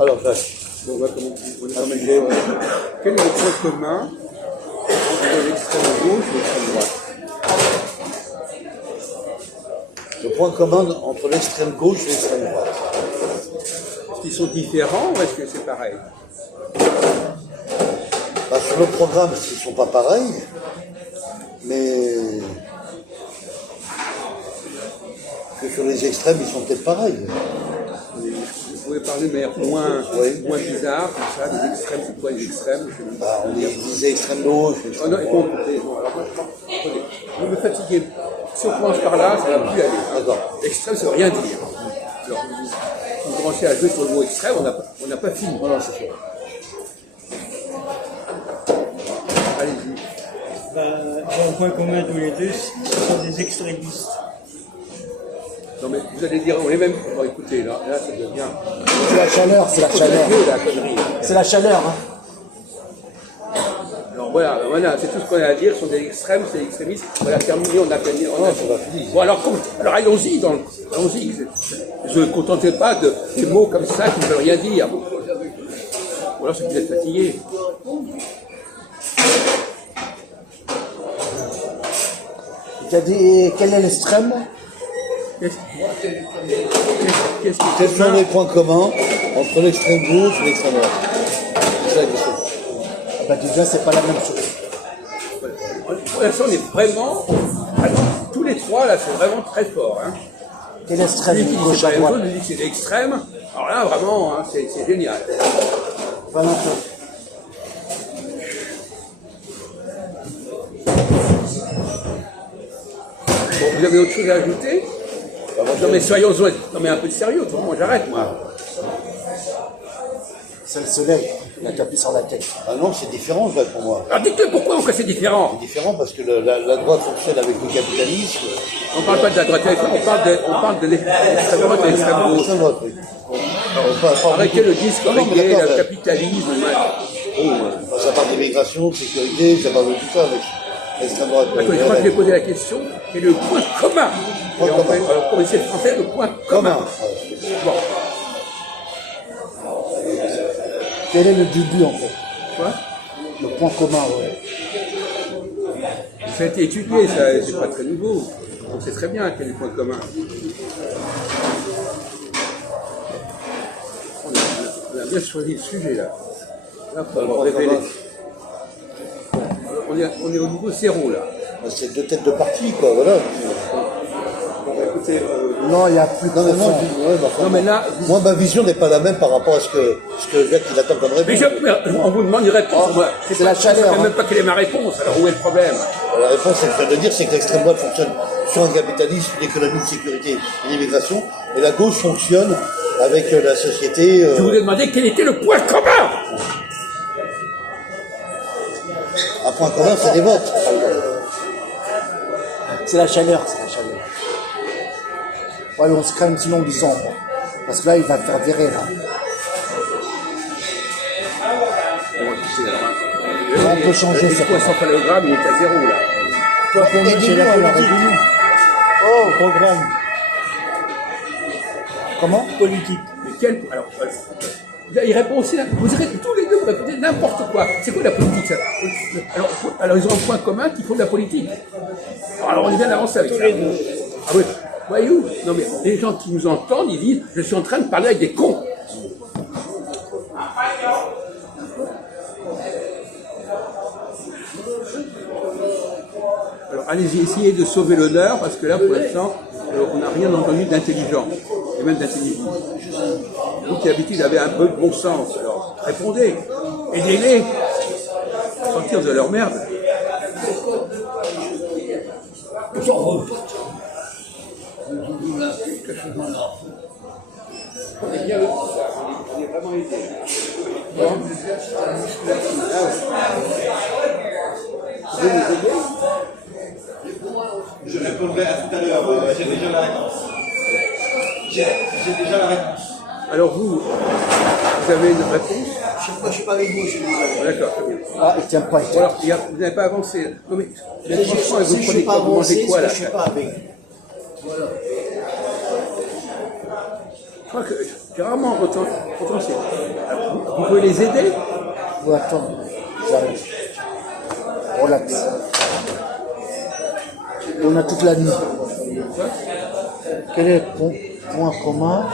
Alors, Jacques, Bon, on va commencer. Quel est le point commun entre l'extrême gauche et l'extrême droite? le point commun entre l'extrême gauche et l'extrême droite. Est-ce qu'ils sont différents ou est-ce que c'est pareil? Bah, sur le programme, ils ne sont pas pareils, mais que sur les extrêmes, ils sont peut-être pareils. Vous pouvez parler de manière moins bizarre, comme ça, des extrêmes, c'est quoi les extrêmes? Bah, on disait extrême gauche, Oh extrême non, droite. écoutez, bon, alors, attendez, vous me fatiguez. Si on commence par là, ça ne va plus aller. D'accord. Extrême, ça ne veut rien dire. Alors, vous commencez à jouer sur le mot extrême, on n'a pas fini. Voilà, c'est sûr. Allez-y. Ils ont un point commun tous les deux, ce sont des extrémistes. Non mais vous allez dire, on est même... Bon écoutez, là ça devient... C'est la chaleur, c'est la chaleur. La connerie. C'est la chaleur, hein. Alors voilà, c'est tout ce qu'on a à dire, ce sont des extrêmes, c'est des extrémistes. Voilà, terminé, on a fini. Bon alors, alors allons-y, allons-y. Je ne me contentais pas de des mots comme ça qui ne veulent rien dire. Ou alors c'est que vous êtes fatigué. Il a dit, quel est l'extrême? Qu'est-ce qui Quels sont les points communs entre l'extrême gauche et l'extrême droite? C'est ça la question. Bah déjà, c'est pas la même chose. Pour l'instant, on est vraiment... Alors, tous les trois, là, c'est vraiment très fort. Hein. Quel est l'extrême Lui qui dit que gauche c'est à pas la même droite? chose, lui dit que c'est l'extrême. Alors là, vraiment, hein, c'est génial. Vraiment. Bon, vous avez autre chose à ajouter? Non mais soyons honnêtes. Non mais un peu de sérieux, autrement j'arrête moi. C'est le soleil, il a tapé sur la tête. Ah non, c'est différent, Jacques, pour moi. Alors dites-le pourquoi c'est différent. C'est différent parce que la droite fonctionne avec le capitalisme. On parle pas de la droite, on parle de l'extrême droite et l'extrême gauche. L'extrême droite, oui. Arrêtez le disque Non, mais reggae, d'accord, le capitalisme. ça parle d'immigration, de sécurité, ça parle de tout ça avec l'extrême droite. D'accord, je crois que je vais poser la question, quel est le point commun? Point Et on commun. fait, alors pour essayer de français, le point commun. Bon, Quel est le début, en fait? quoi? Le point commun, ouais. Ça a été étudié, ça, c'est pas très nouveau. On sait très bien quel est le point commun. On a bien choisi le sujet là. Là, pour avoir révélé. On est au niveau zéro là. C'est deux têtes de parti, quoi, voilà. Bon, écoutez, Non, il y a plus Non, mais profond. non mais là, moi, ma vision n'est pas la même par rapport à ce que Jacques il attend comme mais réponse. on vous demande une réponse. Moi, c'est la chaleur, Je ne sais hein. même pas quelle est ma réponse. Alors où est le problème? La réponse, c'est que je viens de dire, c'est que l'extrême droite fonctionne sur un capitalisme, une économie de sécurité et d'immigration, et la gauche fonctionne avec la société. Je vous ai demandé quel était le point commun. Un point commun, c'est des votes. C'est la chaleur, c'est la chaleur. Ouais, on se calme sinon du sang, quoi. Parce que là, il va te faire virer, là. Bon, écoutez, alors, On peut changer le ça. point sans parallélogramme, il est à zéro là. Toi, pour moi, c'est la alors, politique. aidez-nous. Oh, programme Comment? politique. Mais quel... Alors, il répond aussi là. Vous direz tous les deux, vous répondez n'importe quoi. C'est quoi la politique ça? Alors, ils ont un point commun qu'il faut de la politique. Alors on est bien avancé avec ça. Ah oui, voyez-vous? Non mais les gens qui nous entendent, ils disent je suis en train de parler avec des cons. Alors allez-y, essayez de sauver l'honneur parce que là pour l'instant, on n'a rien entendu d'intelligent et même d'intelligent. Vous qui d'habitude avez un peu de bon sens, alors répondez, aidez-les à sortir de leur merde. On est bien le on est vraiment aidés. Bon. Vous voulez nous aider? Je répondrai à tout à l'heure, j'ai déjà la réponse. J'ai déjà la réponse. Alors vous avez une réponse? Moi, je ne suis pas avec vous, je suis désolé. D'accord, très bien. Ah, il tient pas, il Bon, tient. alors, vous n'avez pas avancé. Non mais, franchement, vous Si je ne prenez suis quoi? pas Vous mangez avancé, quoi c'est là? que je ne suis pas avec vous. Voilà. Je crois que C'est rarement potentiel. Vous pouvez les aider. Ou attends, j'arrive. Relax. On a toute la nuit. Quel est le point commun?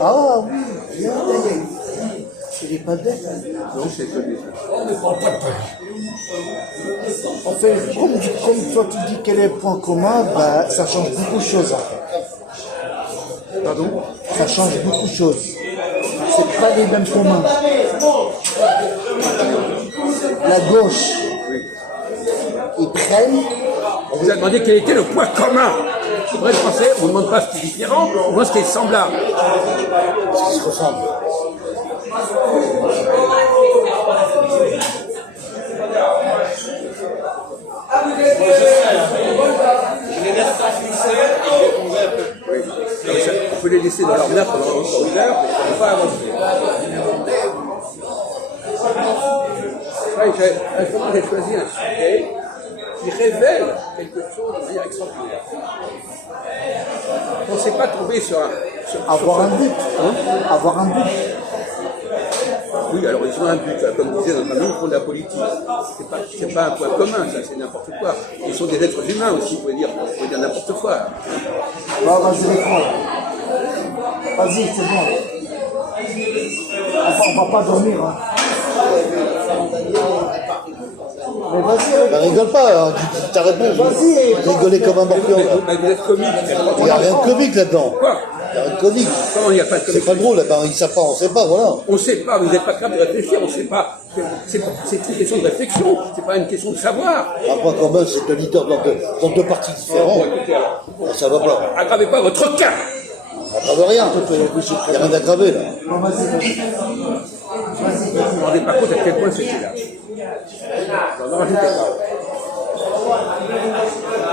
Ah oui, bien, il n'est pas bête. Non, c'est connu. En fait, comme toi tu dis quel est le point commun, bah, ça change beaucoup de choses en fait. Pardon? Ça change beaucoup de choses. C'est pas les mêmes communs. La gauche, ils prennent. On vous a demandé quel était le point commun. C'est vrai, le français, on ne demande pas ce qui est différent, on demande ce qui est semblable. Ce qui se ressemble. Je les laisse s'enfoncer et je vais tomber un peu. On peut les laisser dans leur nappe pendant encore une heure, mais on ne peut pas avancer. J'ai choisi un sujet qui révèle quelque chose de manière extraordinaire. On ne s'est pas tombé sur Avoir un but. Avoir un but. Oui, alors ils ont un but, comme disait notre ami, ils font de la politique. C'est pas un point commun, ça, c'est n'importe quoi. Ils sont des êtres humains aussi, vous pouvez dire n'importe quoi. Bah, vas-y, réponds. Vas-y, c'est bon. On va pas dormir. Hein. Mais vas-y, Bah, rigole pas, hein, dis ta réponse. vas-y. Rigoler comme un morpion. Mais vous êtes comique. Il n'y a rien de comique là-dedans. Quoi? Il n'y a rien de comique. Comment il n'y a pas de C'est comique? pas drôle, là-bas. Ils savent pas, on sait pas, voilà. On ne sait pas, vous n'êtes pas capable de réfléchir, on ne sait pas. C'est une question de réflexion, c'est pas une question de savoir. Un point commun, c'est deux leaders dans deux partis différents. Bon, écoutez, alors, Ça va pas. aggravez pas votre cas. Aggrave rien. Il n'y a rien d'aggravé, là. Non, vas-y, vas-y. Vous ne vous rendez pas compte à quel point c'était là. J'en rajoutez pas.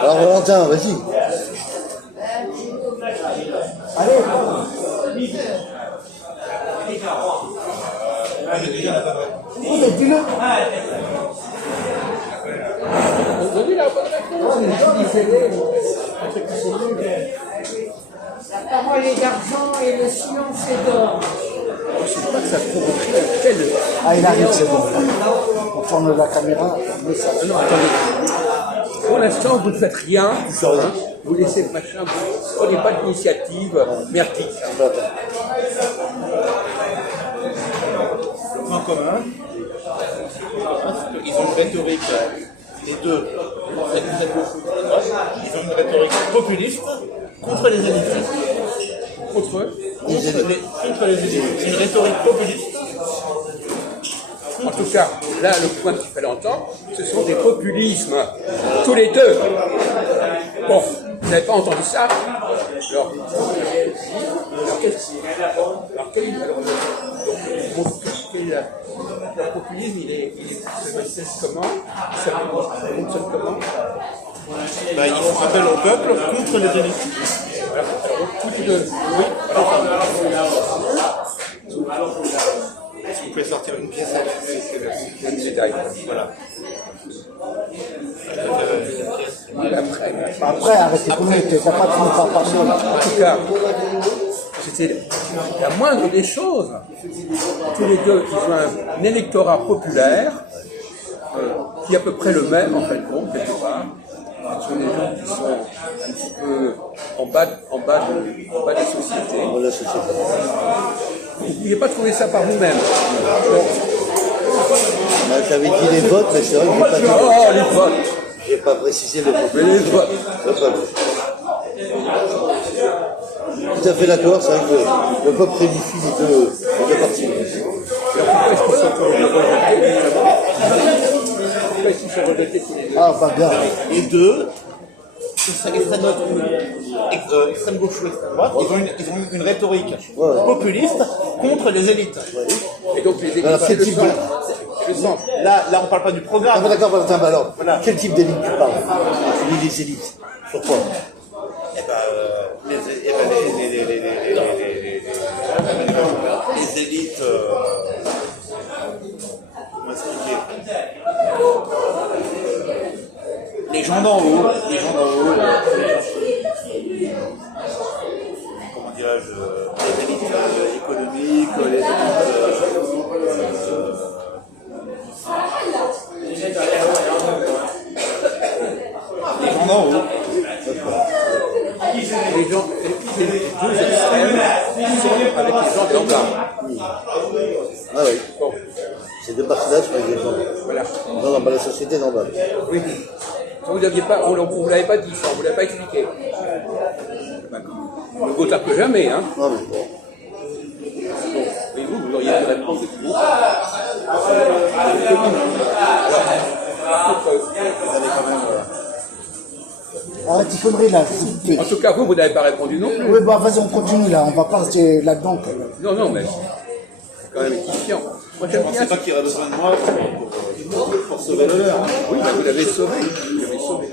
Alors, Valentin, vas-y. Allez. Oui, mais dis-le. Vous donnez la bonne réponse. La parole est d'argent et le silence est d'or. Je ne sais pas que ça provoquerait un tel. Ah, il arrive, c'est bon. On tourne la caméra. Mais ça... Non, attendez. Pour l'instant, vous ne faites rien. Hein, vous laissez le machin, vous ne prenez pas d'initiative merdique. Le point commun, c'est qu'ils ont une rhétorique, les deux, ils ont une rhétorique populiste contre les élites. Contre eux. Contre les élites. C'est une rhétorique populiste. En tout cas, là, le point qu'il fallait entendre, ce sont des populismes, tous les deux. Bon, vous n'avez pas entendu ça? Alors le populisme, il se manifeste comment? Ça fonctionne comment? Ils font appel au peuple contre les élites. Alors, tous les deux. Oui. Si vous pouvez sortir une pièce à Une médaille. voilà. Après, arrêtez de minutes, t'as pas fini par passer. En tout cas, c'était la moindre des choses. Tous les deux, ils ont un électorat populaire qui est à peu près le même, en fait, bon, quelque part. Ce sont des gens qui sont un petit peu en bas de la société. Voilà, c'est ça. Vous ne pouviez pas trouver ça par vous-même. Donc, Moi, j'avais dit les votes, mais c'est vrai que j'ai pas dit. oh, les votes. J'ai pas précisé le vote. Mais les votes. Le peuple. Tout à fait d'accord, c'est vrai que le peuple prédifie les deux partis. Alors pourquoi est-ce qu'ils sont rejetés? Pourquoi est-ce qu'ils sont rejetés tous les deux? Ah, bagarre. Les deux, extrême gauche ou extrême droite, ils ont une rhétorique populiste contre les élites. Et donc les élites, Alors, c'est quel le type centre. de- C'est le centre. Là, on parle pas du Ah, programme. bah, d'accord, Valentin, bah alors, Voilà. quel type d'élite tu parles? Tu dis les élites. Pourquoi? Les élites. Comment expliquer? Les gens d'en haut, comment dirais-je, les élites économiques, les élites les gens d'en haut. Les gens, les deux extrêmes sont avec les gens d'en bas. Ah oui. Bon, Ces deux parties-là sont avec les gens. voilà. Non, dans la société normale. Oui. Vous n'aviez pas, vous l'avez pas dit ça, vous l'avez pas expliqué. Le Gotha peut jamais, hein. Non, mais bon. Et vous auriez pu répondre de tout. Arrête tes conneries là. En tout cas, vous n'avez pas répondu non plus. Oui, bah vas-y, on continue là, on va pas rester là-dedans. Non, mais c'est quand même édifiant. Moi, Je j'aime ne bien pensais pas qu'il y aurait besoin de moi pour sauver le leur. Oui, bah, vous l'avez sauvé. Vous l'avez sauvé.